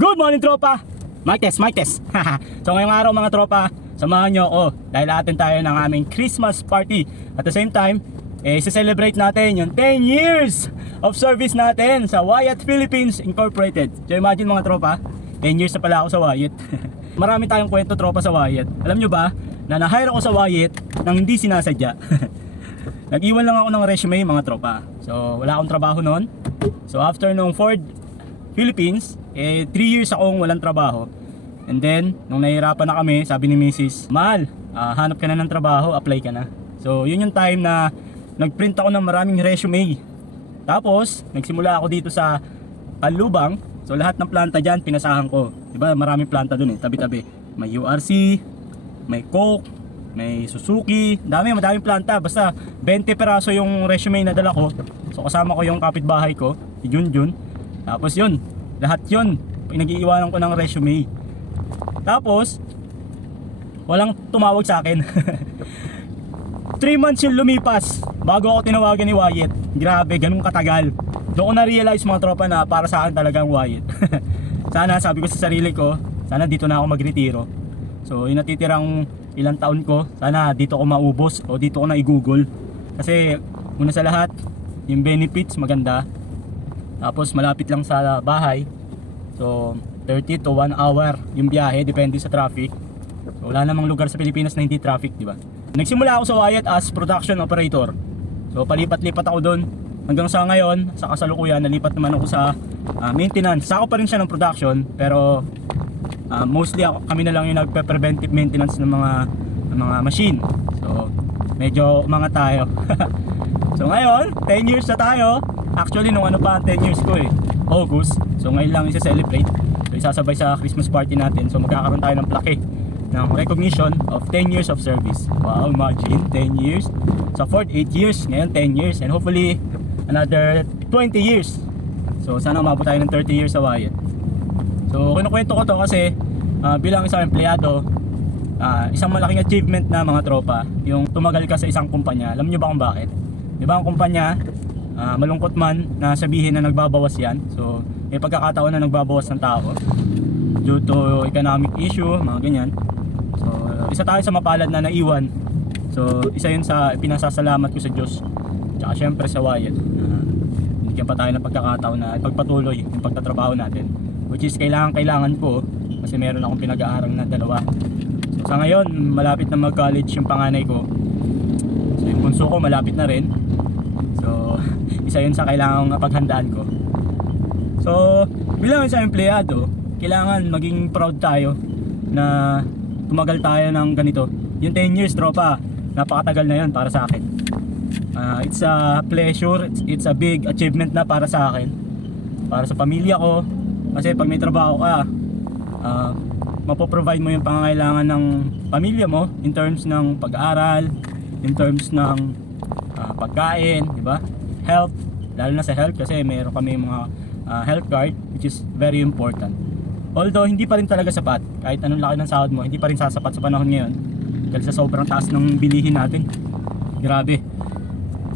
Good morning, tropa! Mic test, mic test. So ngayong araw mga tropa, samahan nyo ako dahil atin tayo ng aming Christmas party. At the same time, isa-celebrate natin yung 10 years of service natin sa Wyatt Philippines Incorporated. So imagine mga tropa, 10 years na pala ako sa Wyatt. Marami tayong kwento tropa sa Wyatt. Alam nyo ba na na-hire ako sa Wyatt nang hindi sinasadya? Nag-iwan lang ako ng resume mga tropa. So wala akong trabaho noon. So after nung Ford Philippines, 3 years akong walang trabaho. And then, nung nahihirapan na kami, sabi ni Mrs. Mahal, hanap ka na ng trabaho, apply ka na. So yun yung time na nagprint ako ng maraming resume. Tapos, nagsimula ako dito sa Alubang. So lahat ng planta dyan, pinasahan ko. Diba, maraming planta dun tabi-tabi. May URC, may Coke, may Suzuki, madaming planta. Basta 20 peraso yung resume na dala ko. So kasama ko yung kapitbahay ko, si Junjun. Tapos yun, lahat yun, pinag-iiwanan ko ng resume. Tapos, walang tumawag sa akin. 3 months yung lumipas bago ako tinawagan ni Wyatt. Grabe, ganun katagal. Doon ko na-realize mga tropa na para sa akin talagang Wyatt. Sana, sabi ko sa sarili ko, sana dito na ako magretiro. So yung natitirang ilang taon ko, sana dito ko maubos o dito ko na i-google. Kasi una sa lahat, yung benefits maganda. Tapos malapit lang sa bahay. So 30 to 1 hour yung biyahe, depende sa traffic. So, wala namang lugar sa Pilipinas na hindi traffic, di ba? Nagsimula ako sa Wyatt as production operator. So palipat-lipat ako doon hanggang sa ngayon, sa kasalukuyan nalipat naman ako sa maintenance. Sako pa rin siya ng production, pero mostly kami na lang yung nagpe-preventive maintenance ng mga machine. So medyo umangat tayo. So ngayon, 10 years na tayo. Actually nung ano pa ang 10 years ko August. So ngayon lang isa-celebrate. So isasabay sa Christmas party natin. So magkakaroon tayo ng plaque ng recognition of 10 years of service. Wow, imagine 10 years. Sa Ford 8 years, ngayon 10 years, and hopefully another 20 years. So sana umabot tayo ng 30 years sa Wyatt. So kinukwento ko to kasi bilang isang empleyado, isang malaking achievement na mga tropa yung tumagal ka sa isang kumpanya. Alam niyo ba kung bakit? Di ba ang kumpanya, malungkot man na sabihin na nagbabawas yan. So may pagkakataon na nagbabawas ng tao due to economic issue, mga ganyan. So isa tayo sa mapalad na naiwan. So isa yun sa pinasasalamat ko sa Diyos, tsaka syempre sa Wyatt. Binigyan pa tayo ng pagkakataon na ipagpatuloy yung pagtatrabaho natin, which is kailangan ko kasi meron akong pinag-aaral na dalawa. So sa ngayon malapit na mag-college yung panganay ko. So yung bunso ko malapit na rin. So isa yun sa kailangang paghandaan ko. So bilang isang empleyado, kailangan maging proud tayo na tumagal tayo ng ganito. Yung 10 years tropa, napakatagal na yun para sa akin. It's a pleasure, it's a big achievement na para sa akin, para sa pamilya ko. Kasi pag may trabaho ka, mapoprovide mo yung pangangailangan ng pamilya mo in terms ng pag-aaral, in terms ng pagkain, di ba? Health, lalo na sa health kasi mayroon kami mga health card, which is very important. Although hindi pa rin talaga sapat, kahit anong laki ng sahod mo, hindi pa rin sasapat sa panahon ngayon dahil sa sobrang taas ng bilihin natin. Grabe,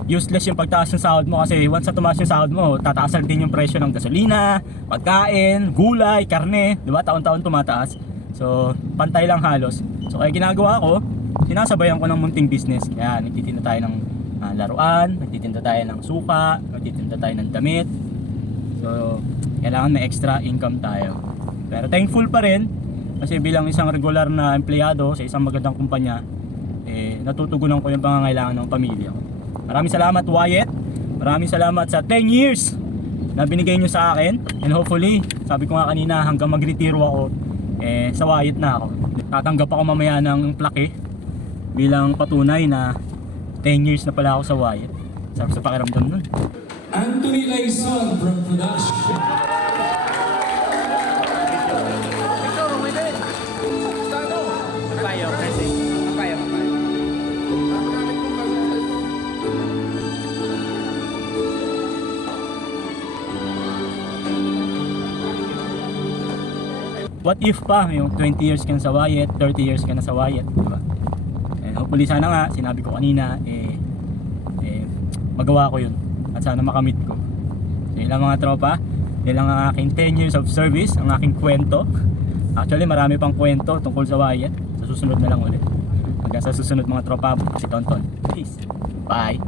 useless yung pagtaas ng sahod mo kasi once na tumaas yung sahod mo, tataasan din yung presyo ng gasolina, pagkain, gulay, karne, di ba? Taon-taon tumataas. So pantay lang halos. So kaya ginagawa ko, sinasabayan ko ng munting business. Kaya nagtitinda tayo ng laruan, nagtitinda tayo ng suka, nagtitinda tayo ng damit. So kailangan may extra income tayo. Pero thankful pa rin kasi bilang isang regular na empleyado sa isang magandang kumpanya, natutugunan ko yung pangangailangan ng pamilya ko. Maraming salamat Wyatt. Maraming salamat sa 10 years na binigay nyo sa akin. And hopefully, sabi ko nga kanina, hanggang magretiro ako, sa Wyatt na ako. Tatanggap ako mamaya ng plaque bilang patunay na 10 years na pala ako sa Wyatt. Sarap sa pakiramdam nun. Anthony Laison from production. What if pa yung 20 years ka na sa Wyatt, 30 years ka na sa Wyatt, di ba? And hopefully sana nga, sinabi ko kanina, magawa ko yun. at sana makamit ko. So yun lang mga tropa, yun lang ang aking 10 years of service, ang aking kwento. Actually marami pang kwento tungkol sa Wyatt, sa susunod na lang ulit. Hanggang sa susunod mga tropa, si Tonton. Peace. Bye.